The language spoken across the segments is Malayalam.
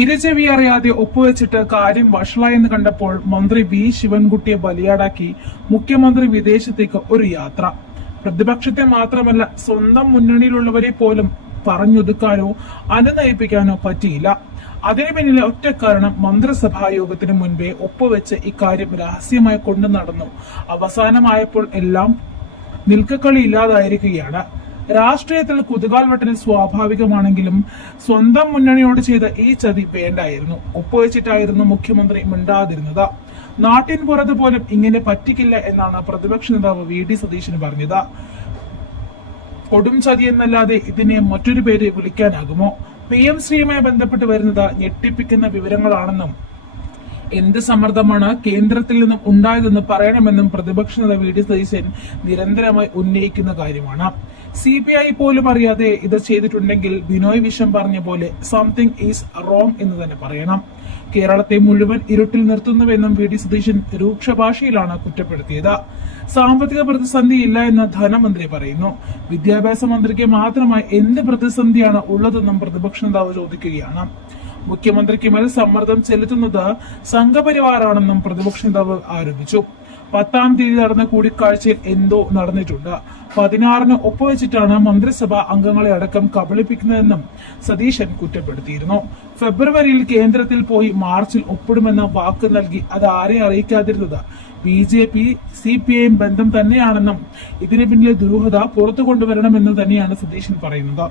ഇരചെവി അറിയാതെ ഒപ്പുവെച്ചിട്ട് കാര്യം വഷളായെന്ന് കണ്ടപ്പോൾ മന്ത്രി വി. ശിവൻകുട്ടിയെ ബലിയാടാക്കി മുഖ്യമന്ത്രി വിദേശത്തേക്ക് ഒരു യാത്ര. പ്രതിപക്ഷത്തെ മാത്രമല്ല സ്വന്തം മുന്നണിയിലുള്ളവരെ പോലും പറഞ്ഞൊതുക്കാനോ അനുനയിപ്പിക്കാനോ പറ്റിയില്ല. അതിനു പിന്നിലെ ഒറ്റ കാരണം മന്ത്രിസഭാ യോഗത്തിന് മുൻപേ ഒപ്പുവെച്ച് ഇക്കാര്യം രഹസ്യമായി കൊണ്ടു നടന്നു. അവസാനമായപ്പോൾ എല്ലാം നിൽക്കക്കളി ഇല്ലാതായിരിക്കുകയാണ് രാഷ്ട്രീയത്തിൽ കുതുകാൽ വെട്ടൽ സ്വാഭാവികമാണെങ്കിലും സ്വന്തം മുന്നണിയോട് ചെയ്ത ഈ ചതി വേണ്ടായിരുന്നു. ഒപ്പുവെച്ചിട്ടായിരുന്നു മുഖ്യമന്ത്രി മിണ്ടാതിരുന്നത്. നാട്ടിൻ പുറത്ത് പോലും ഇങ്ങനെ പറ്റിക്കില്ല എന്നാണ് പ്രതിപക്ഷ നേതാവ് വി ഡി സതീശന് പറഞ്ഞത്. കൊടും ചതി എന്നല്ലാതെ ഇതിനെ മറ്റൊരു പേര് വിളിക്കാനാകുമോ? പി എം ശ്രീയുമായി ബന്ധപ്പെട്ട് വരുന്നത് ഞെട്ടിപ്പിക്കുന്ന വിവരങ്ങളാണെന്നും എന്ത് സമ്മർദ്ദമാണ് കേന്ദ്രത്തിൽ നിന്നും ഉണ്ടായതെന്ന് പറയണമെന്നും പ്രതിപക്ഷ നേതാവ് വി ഡി സതീശൻ നിരന്തരമായി ഉന്നയിക്കുന്ന കാര്യമാണ്. സി ബി ഐ പോലും അറിയാതെ ഇത് ചെയ്തിട്ടുണ്ടെങ്കിൽ ബിനോയ് വിഷം പറഞ്ഞ പോലെ സംതിങ് ഈസ് റോങ് എന്ന് തന്നെ പറയണം. കേരളത്തെ മുഴുവൻ ഇരുട്ടിൽ നിർത്തുന്നുവെന്നും വി ഡി സതീശൻ രൂക്ഷ ഭാഷയിലാണ് കുറ്റപ്പെടുത്തിയത്. സാമ്പത്തിക പ്രതിസന്ധി ഇല്ല എന്ന് ധനമന്ത്രി പറയുന്നു. വിദ്യാഭ്യാസ മന്ത്രിക്ക് മാത്രമായി എന്ത് പ്രതിസന്ധിയാണ് ഉള്ളതെന്നും പ്രതിപക്ഷ നേതാവ് ചോദിക്കുകയാണ്. മുഖ്യമന്ത്രിക്ക് മേൽ സമ്മർദ്ദം ചെലുത്തുന്നത് സംഘപരിവാറാണെന്നും പ്രതിപക്ഷ നേതാവ് ആരോപിച്ചു. പത്താം തീയതി നടന്ന കൂടിക്കാഴ്ചയിൽ എന്തോ നടന്നിട്ടുണ്ട്. പതിനാറിന് ഒപ്പുവെച്ചിട്ടാണ് മന്ത്രിസഭ അംഗങ്ങളെ അടക്കം കബളിപ്പിക്കുന്നതെന്നും സതീശൻ കുറ്റപ്പെടുത്തിയിരുന്നു. ഫെബ്രുവരിയിൽ കേന്ദ്രത്തിൽ പോയി മാർച്ചിൽ ഒപ്പിടുമെന്ന വാക്ക് നൽകി അത് ആരെ അറിയിക്കാതിരുന്നത്? B J P C P I ബന്ധം തന്നെയാണെന്നും ഇതിനു പിന്നിലെ ദുരൂഹത പുറത്തു കൊണ്ടുവരണമെന്ന് തന്നെയാണ് സതീശൻ പറയുന്നത്.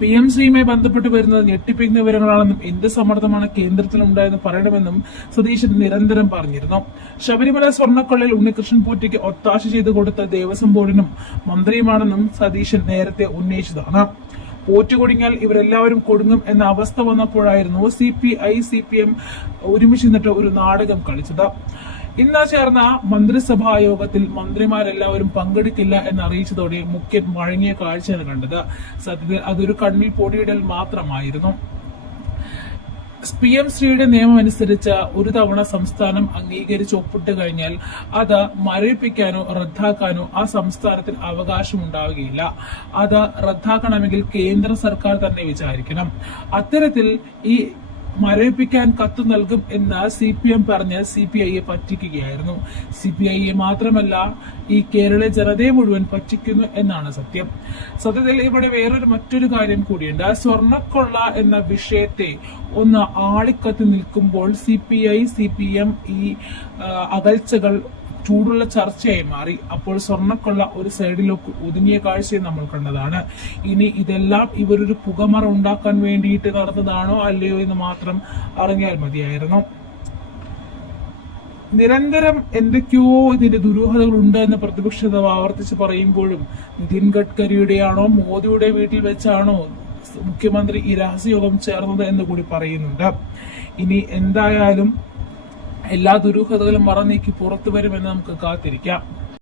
പി എം സിയുമായി ബന്ധപ്പെട്ട് വരുന്നത് ഞെട്ടിപ്പിക്കുന്ന വിവരങ്ങളാണെന്നും എന്ത് സമ്മർദ്ദമാണ് കേന്ദ്രത്തിൽ ഉണ്ടായെന്ന് പറയണമെന്നും സതീശൻ നിരന്തരം പറഞ്ഞിരുന്നു. ശബരിമല സ്വർണക്കൊള്ളയിൽ ഉണ്ണികൃഷ്ണൻ പോറ്റിക്ക് ഒത്താശ ചെയ്തു കൊടുത്ത ദേവസ്വം ബോർഡിനും മന്ത്രിയുമാണെന്നും സതീശൻ നേരത്തെ ഉന്നയിച്ചതാണ്. പോറ്റ് കൊടുങ്ങിയാൽ ഇവരെല്ലാവരും കൊടുങ്ങും എന്ന അവസ്ഥ വന്നപ്പോഴായിരുന്നു C P I C P M ഒരുമിച്ച് നിന്നിട്ട് ഒരു നാടകം കളിച്ചത്. ഇന്ന് ചേർന്ന മന്ത്രിസഭാ യോഗത്തിൽ മന്ത്രിമാരെല്ലാവരും പങ്കെടുക്കില്ല എന്ന് അറിയിച്ചതോടെ മുഖ്യൻ വഴങ്ങിയ കാഴ്ചയാണ് കണ്ടത്. സത്യത്തിൽ അതൊരു കണ്ണിൽ പൊടിയിടൽ മാത്രമായിരുന്നു. പി എം ശ്രീയുടെ നിയമം അനുസരിച്ച് ഒരു തവണ സംസ്ഥാനം അംഗീകരിച്ച് ഒപ്പിട്ട് കഴിഞ്ഞാൽ അത് മരവിപ്പിക്കാനോ റദ്ദാക്കാനോ ആ സംസ്ഥാനത്തിന് അവകാശമുണ്ടാവുകയില്ല. അത് റദ്ദാക്കണമെങ്കിൽ കേന്ദ്ര സർക്കാർ തന്നെ വിചാരിക്കണം. അത്തരത്തിൽ ഈ മരവിപ്പിക്കാൻ കത്ത് നൽകും എന്ന് സി പി എം പറഞ്ഞ് സി പി ഐയെ പറ്റിക്കുകയായിരുന്നു. സി പി ഐയെ മാത്രമല്ല ഈ കേരള ജനതയെ മുഴുവൻ പറ്റിക്കുന്നു എന്നാണ് സത്യം. സത്യത്തിൽ ഇവിടെ വേറൊരു മറ്റൊരു കാര്യം കൂടിയുണ്ട്. ആ സ്വർണക്കൊള്ള എന്ന വിഷയത്തെ ഒന്ന് ആളിക്കത്തി നിൽക്കുമ്പോൾ C P I C P M ഈ അകൽച്ചകൾ ചൂടുള്ള ചർച്ചയായി മാറി. അപ്പോൾ സ്വർണക്കൊള്ള ഒരു സൈഡിലേക്ക് ഒതുങ്ങിയ കാഴ്ചയും നമ്മൾ കണ്ടതാണ്. ഇനി ഇതെല്ലാം ഇവരൊരു പുകമറ ഉണ്ടാക്കാൻ വേണ്ടിയിട്ട് നടന്നതാണോ അല്ലയോ എന്ന് മാത്രം അറിഞ്ഞാൽ മതിയായിരുന്നു. നിരന്തരം എന്തൊക്കെയോ ഇതിന്റെ ദുരൂഹതകൾ ഉണ്ട് എന്ന് പ്രതിപക്ഷ നേതാവ് ആവർത്തിച്ച് പറയുമ്പോഴും നിതിൻ ഗഡ്കരിയുടെയാണോ മോദിയുടെ വീട്ടിൽ വെച്ചാണോ മുഖ്യമന്ത്രി ഈ രഹസ്യയോഗം ചേർന്നത് എന്ന് കൂടി പറയുന്നുണ്ട്. ഇനി എന്തായാലും എല്ലാ ദുരൂഹതകളും മറന്നീക്കി പുറത്തു വരുമെന്ന് നമുക്ക് കാത്തിരിക്കാം.